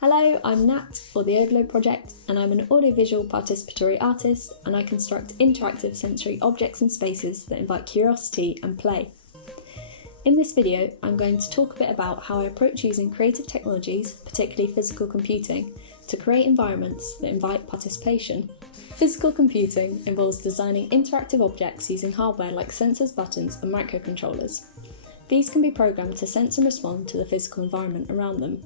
Hello, I'm Nat, for the Overload Project, and I'm an audiovisual participatory artist, and I construct interactive sensory objects and spaces that invite curiosity and play. In this video, I'm going to talk a bit about how I approach using creative technologies, particularly physical computing, to create environments that invite participation. Physical computing involves designing interactive objects using hardware like sensors, buttons, and microcontrollers. These can be programmed to sense and respond to the physical environment around them.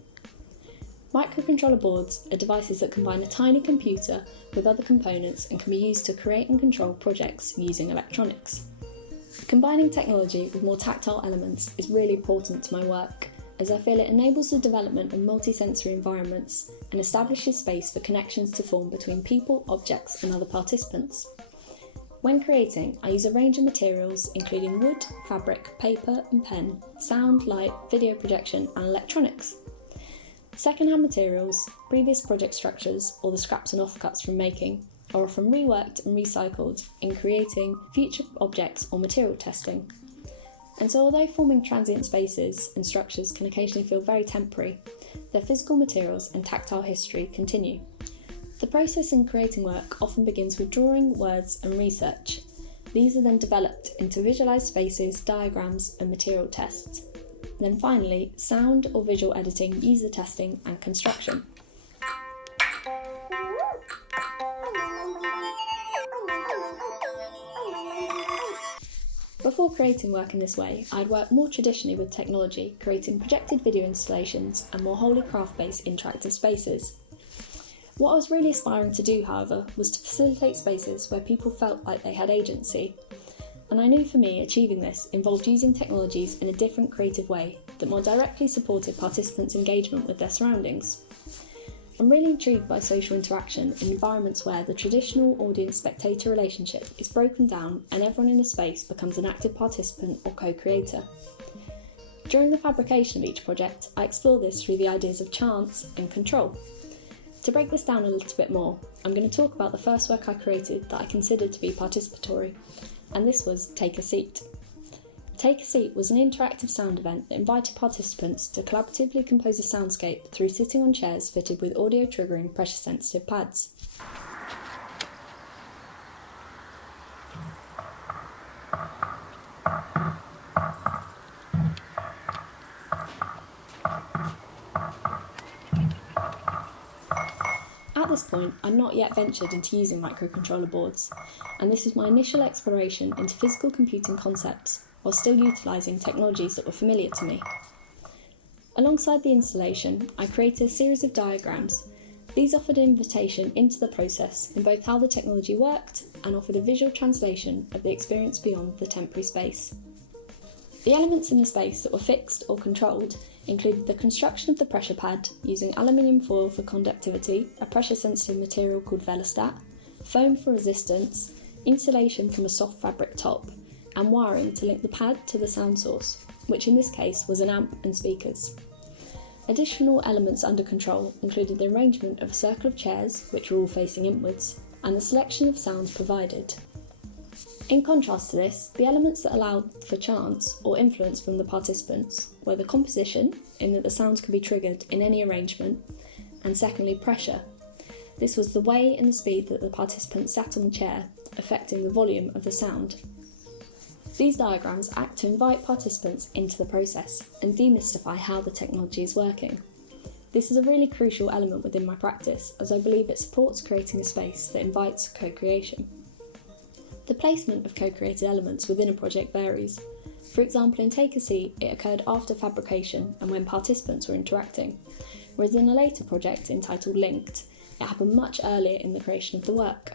Microcontroller boards are devices that combine a tiny computer with other components and can be used to create and control projects using electronics. Combining technology with more tactile elements is really important to my work, as I feel it enables the development of multi-sensory environments and establishes space for connections to form between people, objects, and other participants. When creating, I use a range of materials including wood, fabric, paper and pen, sound, light, video projection and electronics. Second-hand materials, previous project structures, or the scraps and offcuts from making are often reworked and recycled in creating future objects or material testing. And so although forming transient spaces and structures can occasionally feel very temporary, their physical materials and tactile history continue. The process in creating work often begins with drawing, words and research. These are then developed into visualised spaces, diagrams and material tests. Then finally, sound or visual editing, user testing and construction. Before creating work in this way, I'd worked more traditionally with technology, creating projected video installations and more wholly craft-based interactive spaces. What I was really aspiring to do, however, was to facilitate spaces where people felt like they had agency. And I knew for me, achieving this involved using technologies in a different creative way that more directly supported participants' engagement with their surroundings. I'm really intrigued by social interaction in environments where the traditional audience-spectator relationship is broken down and everyone in a space becomes an active participant or co-creator. During the fabrication of each project, I explore this through the ideas of chance and control. To break this down a little bit more, I'm going to talk about the first work I created that I considered to be participatory, and this was Take a Seat. Take a Seat was an interactive sound event that invited participants to collaboratively compose a soundscape through sitting on chairs fitted with audio triggering pressure sensitive pads. At this point, I'd not yet ventured into using microcontroller boards, and this was my initial exploration into physical computing concepts while still utilising technologies that were familiar to me. Alongside the installation, I created a series of diagrams. These offered an invitation into the process in both how the technology worked and offered a visual translation of the experience beyond the temporary space. The elements in the space that were fixed or controlled included the construction of the pressure pad using aluminium foil for conductivity, a pressure-sensitive material called velostat, foam for resistance, insulation from a soft fabric top, and wiring to link the pad to the sound source, which in this case was an amp and speakers. Additional elements under control included the arrangement of a circle of chairs, which were all facing inwards, and the selection of sounds provided. In contrast to this, the elements that allowed for chance or influence from the participants were the composition, in that the sounds could be triggered in any arrangement, and secondly, pressure. This was the way and the speed that the participants sat on the chair, affecting the volume of the sound. These diagrams act to invite participants into the process and demystify how the technology is working. This is a really crucial element within my practice, as I believe it supports creating a space that invites co-creation. The placement of co-created elements within a project varies. For example, in Take a Seat, it occurred after fabrication and when participants were interacting, whereas in a later project entitled Linked, it happened much earlier in the creation of the work.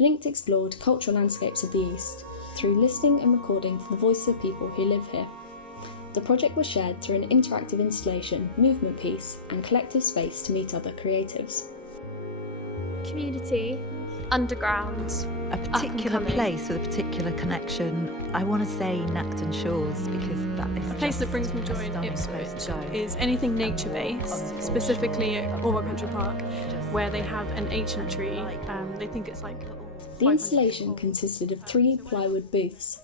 Linked explored cultural landscapes of the East through listening and recording the voices of people who live here. The project was shared through an interactive installation, movement piece, and collective space to meet other creatives. Community, underground, a particular place with a particular connection. I want to say Nacton Shores because that is a place that brings me joy in Ipswich is anything nature-based, specifically at Orwell Country Park, where they have an ancient tree. They think it's like the installation consisted of 3 plywood booths.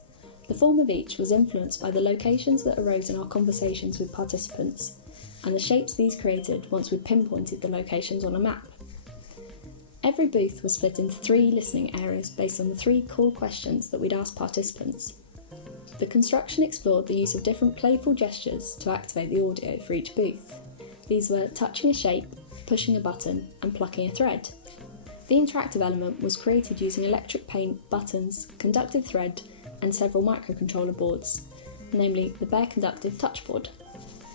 The form of each was influenced by the locations that arose in our conversations with participants, and the shapes these created once we'd pinpointed the locations on a map. Every booth was split into 3 listening areas based on the 3 core questions that we'd asked participants. The construction explored the use of different playful gestures to activate the audio for each booth. These were touching a shape, pushing a button, and plucking a thread. The interactive element was created using electric paint, buttons, conductive thread, and several microcontroller boards, namely the Bare Conductive Touchboard.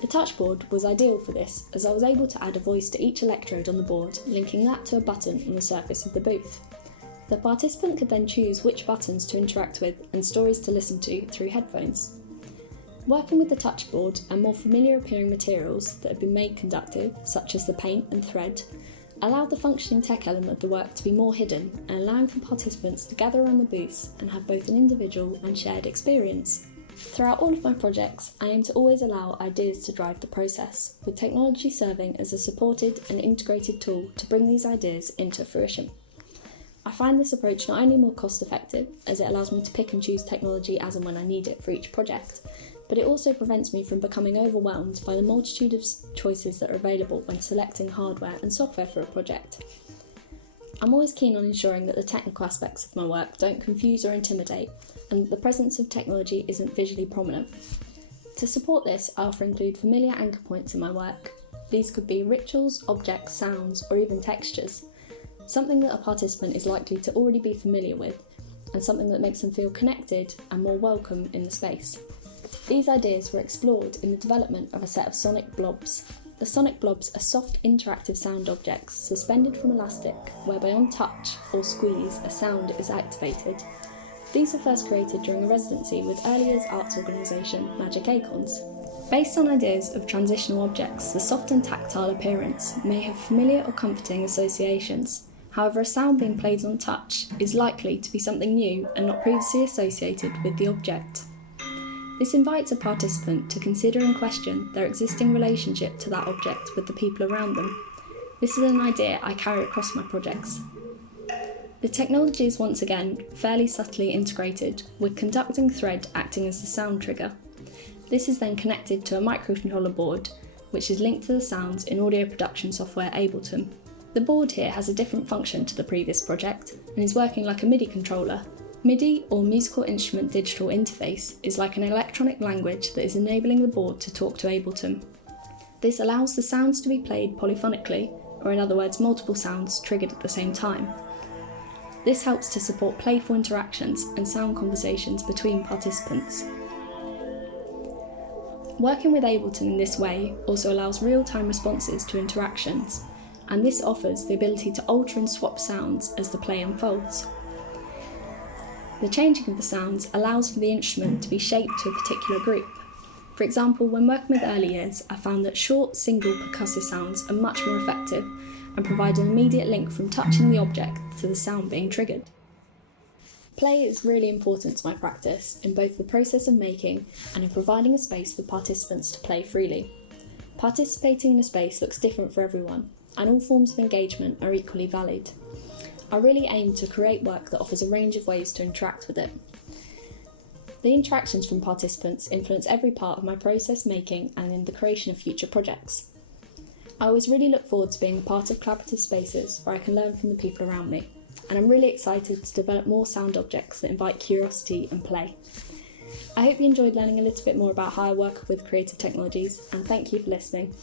The touchboard was ideal for this, as I was able to add a voice to each electrode on the board, linking that to a button on the surface of the booth. The participant could then choose which buttons to interact with and stories to listen to through headphones. Working with the touchboard and more familiar appearing materials that had been made conductive, such as the paint and thread, allowed the functioning tech element of the work to be more hidden and allowing for participants to gather around the booths and have both an individual and shared experience. Throughout all of my projects, I aim to always allow ideas to drive the process, with technology serving as a supported and integrated tool to bring these ideas into fruition. I find this approach not only more cost effective, as it allows me to pick and choose technology as and when I need it for each project, but it also prevents me from becoming overwhelmed by the multitude of choices that are available when selecting hardware and software for a project. I'm always keen on ensuring that the technical aspects of my work don't confuse or intimidate, and that the presence of technology isn't visually prominent. To support this, I often include familiar anchor points in my work. These could be rituals, objects, sounds, or even textures, something that a participant is likely to already be familiar with, and something that makes them feel connected and more welcome in the space. These ideas were explored in the development of a set of sonic blobs. The sonic blobs are soft interactive sound objects suspended from elastic, whereby on touch or squeeze a sound is activated. These were first created during a residency with early years arts organisation Magic Acorns. Based on ideas of transitional objects, the soft and tactile appearance may have familiar or comforting associations. However, a sound being played on touch is likely to be something new and not previously associated with the object. This invites a participant to consider and question their existing relationship to that object with the people around them. This is an idea I carry across my projects. The technology is once again fairly subtly integrated, with conducting thread acting as the sound trigger. This is then connected to a microcontroller board, which is linked to the sounds in audio production software Ableton. The board here has a different function to the previous project and is working like a MIDI controller. MIDI, or Musical Instrument Digital Interface, is like an electronic language that is enabling the board to talk to Ableton. This allows the sounds to be played polyphonically, or in other words, multiple sounds triggered at the same time. This helps to support playful interactions and sound conversations between participants. Working with Ableton in this way also allows real-time responses to interactions, and this offers the ability to alter and swap sounds as the play unfolds. The changing of the sounds allows for the instrument to be shaped to a particular group. For example, when working with early years, I found that short, single percussive sounds are much more effective and provide an immediate link from touching the object to the sound being triggered. Play is really important to my practice in both the process of making and in providing a space for participants to play freely. Participating in a space looks different for everyone, and all forms of engagement are equally valid. I really aim to create work that offers a range of ways to interact with it. The interactions from participants influence every part of my process making and in the creation of future projects. I always really look forward to being a part of collaborative spaces where I can learn from the people around me, and I'm really excited to develop more sound objects that invite curiosity and play. I hope you enjoyed learning a little bit more about how I work with creative technologies, and thank you for listening.